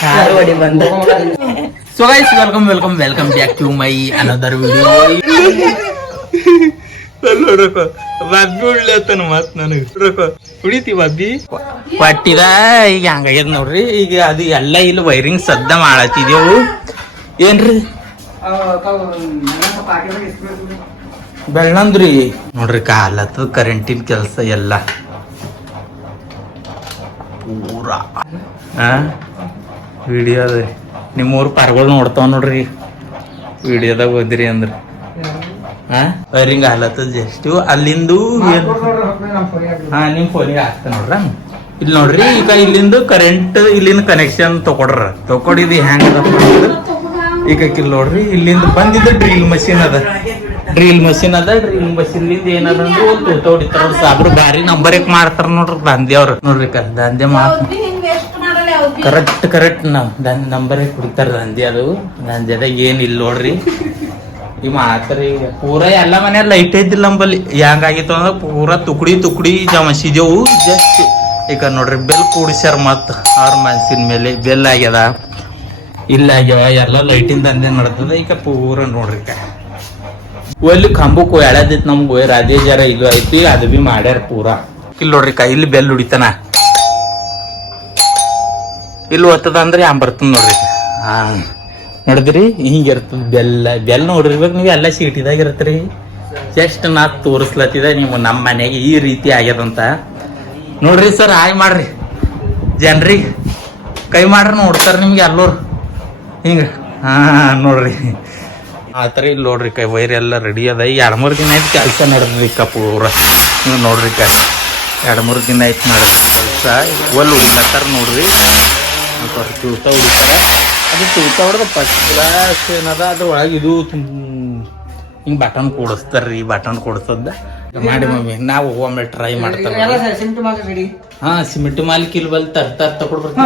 ಧಾರವಾಡಿ ಬಂದ. So guys welcome welcome welcome back to my another video ನೋಡ್ರಕ ಬಾಬಿ ಉಳ್ಲತ್ತನ ಮತ್ ನನಗೆ. ನೋಡ್ರಕ ಕುಡಿತಿ ಬಾಬಿ? ಪಟ್ಟಿದ ಈಗ ಹಂಗಾಗ್ಯದ ನೋಡ್ರಿ ಈಗ ಅದು ಎಲ್ಲ ಇಲ್ಲಿ ವೈರಿಂಗ್ ಸದ್ದ ಮಾಡತ್ತಿದೆವು ಏನ್ರಿ? ಬೆಳ್ಳಂದ್ರಿ ನೋಡ್ರಿ ಕಾಲತ್ತು ಕರೆಂಟಿನ ಕೆಲಸ ಎಲ್ಲ. ಪೂರಾ. ಹಾ ವಿಡಿಯೋ ಅದ. ನಿಮ್ಮೂರು ಪಾರ್ಗಳು ನೋಡ್ತಾವ ನೋಡ್ರಿ. ವಿಡಿಯೋದಾಗ ಓದಿರಿ ಅಂದ್ರೆ. ಹಾ ವೈರಿಂಗ್ ಹಾಲತ್ತದ ಜಸ್ಟ್. ಅಲ್ಲಿಂದು ಏನ್- ಹಾ, ನಿಮ್ ಫೋನಿಗೆ ಹಾಕ್ತ ನೋಡ್ರ ಇಲ್ಲಿ ನೋಡ್ರಿ, ಈಗ ಇಲ್ಲಿಂದ ಕರೆಂಟ್ ಇಲ್ಲಿಂದ ಕನೆಕ್ಷನ್ ತಗೊಡ್ರ ತಕೊಂಡಿದ್ ಹೆಂಗ್ ಅದಪ್ಪ ಅಂದ್ರೆ. ಈಗ ಇಲ್ಲಿ ನೋಡ್ರಿ, ಇಲ್ಲಿಂದ ಬಂದಿದ್ದ ಡ್ರಿಲ್ ಮಷಿನ್ ಅದ. ಡ್ರಿಲ್ ಮಷಿನ್ ಅದ ಡ್ರಿಲ್ ಮಷಿನ್ ಲಿಂದ ಏನದ ಅಂದ್ರೆ ಸಾಬ್ರು ಬಾರಿ ನಂಬರ್ ಮಾಡ್ತಾರ ನೋಡ್ರಿ ದಂಧೆ ಅವ್ರ. ನೋಡ್ರಿ ಕ ದಂಧೆ ಮಾತ್ ಕರೆಕ್ಟ್ ಕರೆಕ್ಟ್ ದನ್ ನಂಬರ್ ಕುಡಿತಾರ ದಂಧೆ ಅದು. ದಂಧೆದಾಗ ಏನ್ ಇಲ್ಲ ನೋಡ್ರಿ. ಈ ಮಾತ್ರ ಈಗ ಪೂರ ಎಲ್ಲ ಮನೆ ಲೈಟ್ ಐತಿಲ್ಲ ನಂಬಲ್ಲಿ. ಹೆಂಗಾಗಿತ್ತು ಅಂದ್ರೆ ಪೂರ ತುಕಡಿ ತುಕಡಿ ಜಮಸಿದೆವು. ಜಸ್ಟ್ ಈಗ ನೋಡ್ರಿ, ಬೆಲ್ ಕೂಡಿಸ್ಯಾರ ಮತ್ ಅವ್ರ ಮನ್ಸಿನ ಮೇಲೆ ಬೆಲ್ ಆಗ್ಯದ. ಇಲ್ಲ ಆಗ್ಯಾವ, ಎಲ್ಲ ಲೈಟಿಂದ ದಂಧೆ ನಡ್ತದ ಈಗ ಪೂರ ನೋಡ್ರಿ ಒಲ್ಲಿ ಕಂಬಕ್ಕೆ ಎಳದಿತ್ತು ನಮ್ಗೆ ರಾಜೇ ಜರ ಇದು ಐತಿ, ಅದು ಬಿ ಮಾಡ್ಯಾರ ಪೂರ. ಇಲ್ಲ ನೋಡ್ರಿ ಕ ಇಲ್ಲಿ ಬೆಲ್ ಹೊಡಿತಾನ ಇಲ್ಲಿ ಒತ್ತದ ಅಂದ್ರೆ ಯಾನ್ ಬರ್ತದ ನೋಡ್ರಿ. ಹಾ. ನೋಡಿದ್ರಿ, ಹಿಂಗ ಇರ್ತದ ಬೆಲ್ಲ. ಬೆಲ್ಲ ನೋಡಿರ್ಬೇಕು ನೀವು, ಎಲ್ಲ ಸೀಟಿದಾಗ ಇರತ್ರಿ. ಜಸ್ಟ್ ನಾ ತೋರಿಸ್ಲತ್ತಿದ ನೀವು ನಮ್ಮ ಮನೆಗೆ ಈ ರೀತಿ ಆಗ್ಯದಂತ. ನೋಡ್ರಿ ಸರ್, ಹಾಯ್ ಮಾಡ್ರಿ. ಜನ್ರಿಗೆ ಕೈ ಮಾಡ್ರಿ, ನೋಡ್ತಾರೆ ನಿಮ್ಗೆ ಎಲ್ಲರು. ಹಿಂಗ, ಹಾ, ನೋಡ್ರಿ. ಆ ಥರ ಇಲ್ಲಿ ನೋಡ್ರಿ ಕೈ, ವೈರ್ ಎಲ್ಲ ರೆಡಿ ಅದ. ಈಗ ಎರಡು ಮೂರು ದಿನ ಆಯ್ತು ಕೆಲಸ ನಡೆದ್ರಿ ಕಪೂರ ಪೂರ. ನೀವು ನೋಡ್ರಿ ಕ. ಎರಡು ಮೂರು ದಿನ ಆಯ್ತು ನಡೆದ್ರಿ ಕೆಲಸ. ಒಲ್ ಹುಡಿಲತ್ತಾರ ನೋಡ್ರಿ. ತೂತ ಹೊಡಿತಾರ ಅದು ತೂತ ಹೊಡೆದ ಫಸ್ಟ್ ಕ್ಲಾಸ್ ಏನದ ಅದ್ರ ಒಳಗೆ ಇದು ಹಿಂಗೆ ಬಟನ್ ಕೊಡಿಸ್ತಾರ್ರಿ ಬಟನ್ ಕೂಡಿಸದ ಮಾಡಿ ಮಮ್ಮಿ ನಾವು ಒಮ್ಮೆ ಟ್ರೈ ಮಾಡ್ತಾರೆ ಹಾ ಸಿಮೆಂಟ್ ಮಾಲಿಕ್ ಇಲ್ಲಿ ಬಲ್ ತರ್ ತರ್ ತಕೊಂಡ್ ಬರ್ತೀವಿ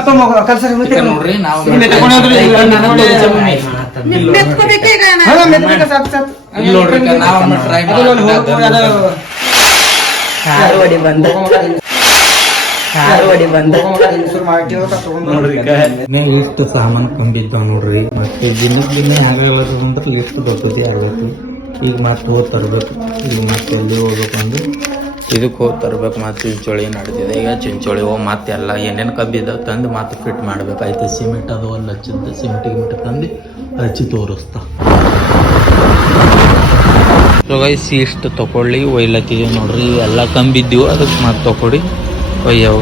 ಈಗ ನೋಡ್ರಿ ನಾವು ನೋಡ್ರಿ. ನಾವು ಒಮ್ಮೆ ಟ್ರೈ ಮಾಡಿ ಬಂದ. ಧಾರವಾಡಿ ಬಂದ. ನೋಡ್ರಿ ನೀವು ಇಷ್ಟು ಸಾಮಾನು ಕಂಬಿದ್ದಾವ ನೋಡ್ರಿ. ಮತ್ತೆ ದಿನಕ್ಕೆ ದಿನ ಹೆಂಗಾಗ್ಲತ್ತದ ಅಂದ್ರೆ ಲಿಸ್ಟ್ ದೊಡ್ಡದೇ ಆಗೈತಿ ಈಗ ಮತ್ತೆ ಹೋಗಿ ತರ್ಬೇಕು. ಈಗ ಮತ್ತೆ ಎಲ್ಲಿ ಹೋಗ್ಬೇಕು ಅಂದ್ರೆ? ಇದಕ್ಕೆ ಹೋಗಿ ತರ್ಬೇಕು ಮತ್ತೆ ಚಿಂಚೋಳಿ ನಡೆದಿದೆ. ಈಗ ಚಿಂಚೋಳಿ ಹೋಗಿ ಮತ್ತೆ ಎಲ್ಲ ಏನೇನು ಕಬ್ಬಿದ್ದಾವೆ ತಂದು ಮತ್ತೆ ಫಿಟ್ ಮಾಡ್ಬೇಕಾಯ್ತು. ಸಿಮೆಂಟ್ ಅದು ಒಂದು ಹಚ್ಚಿದ್ದು ಸಿಮೆಂಟ್ ಗಿಮೆಂಟ್ ತಂದು ಹಚ್ಚಿ ತೋರಿಸ್ತಾ. ಸೊ ಗೈಸ್ ಇಷ್ಟು ತಗೊಳ್ಳಿ ಒಯ್ಲತ್ತಿದೀವಿ ನೋಡ್ರಿ. ಎಲ್ಲ ಕಂಬಿದ್ದೀವಿ ಅದಕ್ಕೆ ಮತ್ತೆ ತಗೊಳ್ಳಿ ಒಯ್ಯವು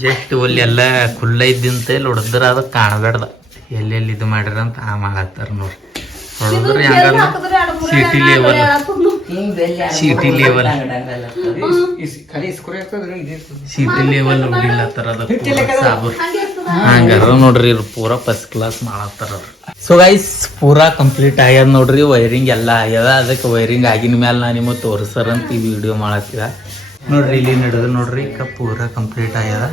ಜಸ್ಟ್ ಒಲ್ಲಿ ಎಲ್ಲ ಖುಲ್ಲ ಇದ್ದಿಂತ ಇಲ್ಲಿ ಹೊಡೆದ್ರ ಅದು ಕಾಣಬೇಡ್ದ. ಎಲ್ಲೆಲ್ಲಿ ಇದು ಮಾಡ್ಯಾರ ಅಂತ ಆ ಮಾಡತ್ತಾರ ನೋಡ್ರಿ ಹೊಡೆದ್ರೆ ಹೆಂಗಲ್ಲ? City level city level city level ಹೊಡಿಲತ್ತಾರ ಅದು ಸಾಬು ಹಂಗಾರ ನೋಡ್ರಿ ಇವ್ರು ಪೂರಾ ಫಸ್ಟ್ ಕ್ಲಾಸ್ ಮಾಡತ್ತಾರ ಸೊ ಗೈಸ್ ಪೂರಾ ಕಂಪ್ಲೀಟ್ ಆಗ್ಯದ ನೋಡ್ರಿ ವೈರಿಂಗ್ ಎಲ್ಲ ಆಗ್ಯದ. ಅದಕ್ಕೆ ವೈರಿಂಗ್ ಆಗಿನ ಮೇಲೆ ನಾ ನಿಮಗೆ ತೋರಿಸ್ತಾರಂತ ಈ ವಿಡಿಯೋ ಮಾಡತ್ತಿದ. ನೋಡ್ರಿ, ಇಲ್ಲಿ ನಡೆದು ನೋಡ್ರಿ, ಈಗ ಪೂರಾ ಕಂಪ್ಲೀಟ್ ಆಗ್ಯದ.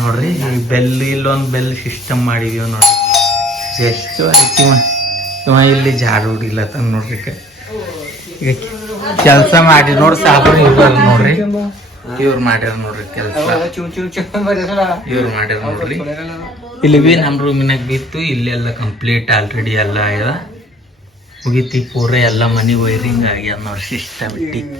ನೋಡ್ರಿ, ಈ ಬೆಲ್ ಇಲ್ಲೊಂದು ಬೆಲ್ ಸಿಸ್ಟಮ್ ಮಾಡಿದೀವಿ ನೋಡ್ರಿ. ಎಷ್ಟು ಆಯ್ತು ಇವ. ಇಲ್ಲಿ ಜಾಡು ಹೊಡಿಲತ್ತ ನೋಡ್ರಿ ಈಗ. ಕೆಲಸ ಮಾಡಿ ನೋಡಿ ಸಾಬ್ರು ಇರ್ಬಾರ್ದು ನೋಡ್ರಿ. ಇವ್ರು ಮಾಡ್ಯಾರ ನೋಡ್ರಿ ಕೆಲಸ. ಇವ್ರು ಮಾಡ್ಯಾರ ನೋಡ್ರಿ. ಇಲ್ಲಿ ಬಿ ನಮ್ಮ ರೂಮಿನಾಗ ಬಿತ್ತು ಇಲ್ಲೆಲ್ಲ ಕಂಪ್ಲೀಟ್ ಆಲ್ರೆಡಿ ಎಲ್ಲ ಆಗ್ಯದ ಮುಗಿತಿ ಪೂರ ಎಲ್ಲ ಮನಿ ವೈರಿಂಗ್ ಆಗ್ಯದ ನೋಡ್ರಿ ಸಿಸ್ಟಮೆಟಿಕ್